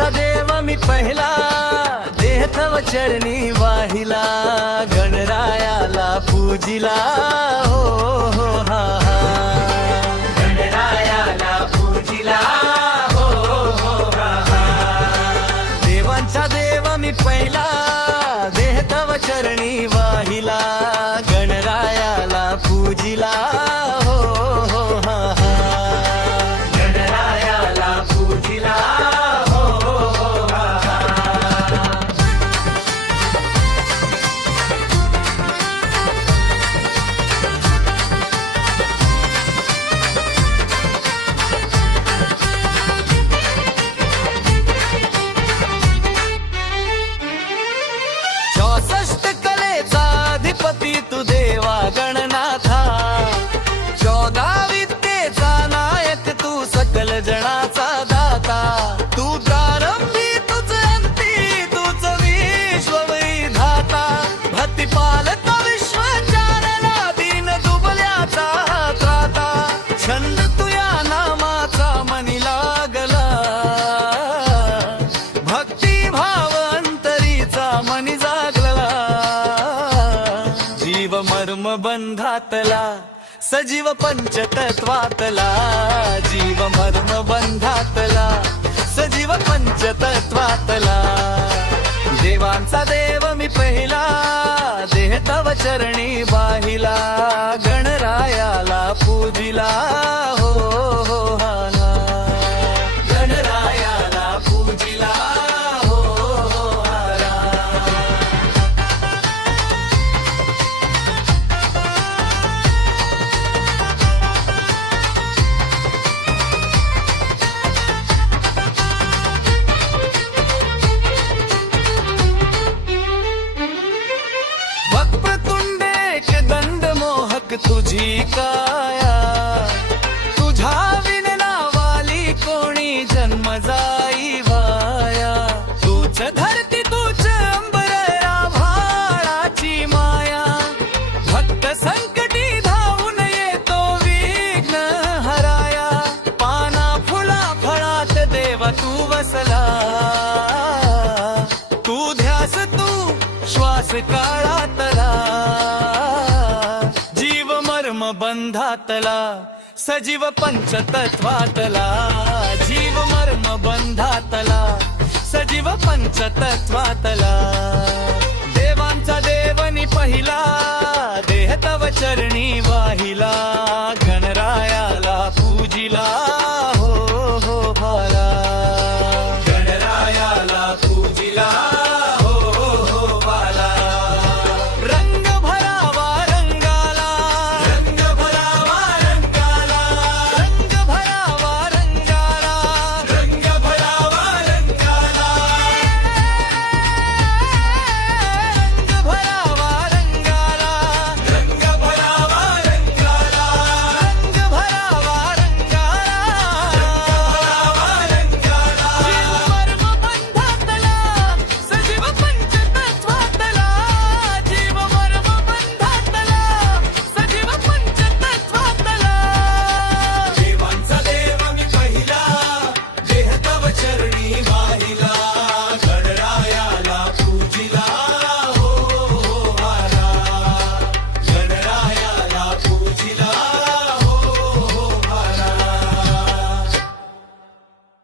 देवांचा देव मी पहिला, देह तव चरणी वाहिला, गणरायाला पूजिला हो हो हा हा, गणरायाला पूजिला हो हो हा हा. देवांचा देव मी पहिला, देह तव चरणी वाहिला, गणरायाला पूजिला हो हो हा हा, गणरायाला पूजिला हो हो हा हा. चौसष्ट कलेचा अधिपती तू देवा गणनाथा, 14 विद्येचा नायक तू सकल जणाचा दाता. तू प्रारंभी तुझ अंती तुझ विश्वविधाता, भक्तिपालता विश्वचारला दीन दुबल्याचा त्राता. छंद तुया नामाचा मनी लागला, भक्तिभाव अंतरीचा मनी जागला. जीव मर्म बंधातला सजीव पंचतत्वातला, जीव मर्म बंधातला सजीव पंचतत्वातला. देवांचा देव मी पहिला, देह तव चरणी वाहिला, गणरायाला पूजिला हो हो हा हा, गणरायाला पूजिला हो हो हा हा. वक्रतुंडे दंड मोहक तुझी काया, तुझ्या विना वाली कोणी जन्म जाई वाया. तूच धरती तूच अंबरा भाळाची माया, भक्त संकटी धावून येतो विघ्न हराया. पाना फुला फळात देव तू वसला, तू ध्यास तू श्वास काळातला. जीव मर्म बंधातला सजीव पंचतत्वातला, जीव मर्म बंधातला सजीव पंचतत्वातला.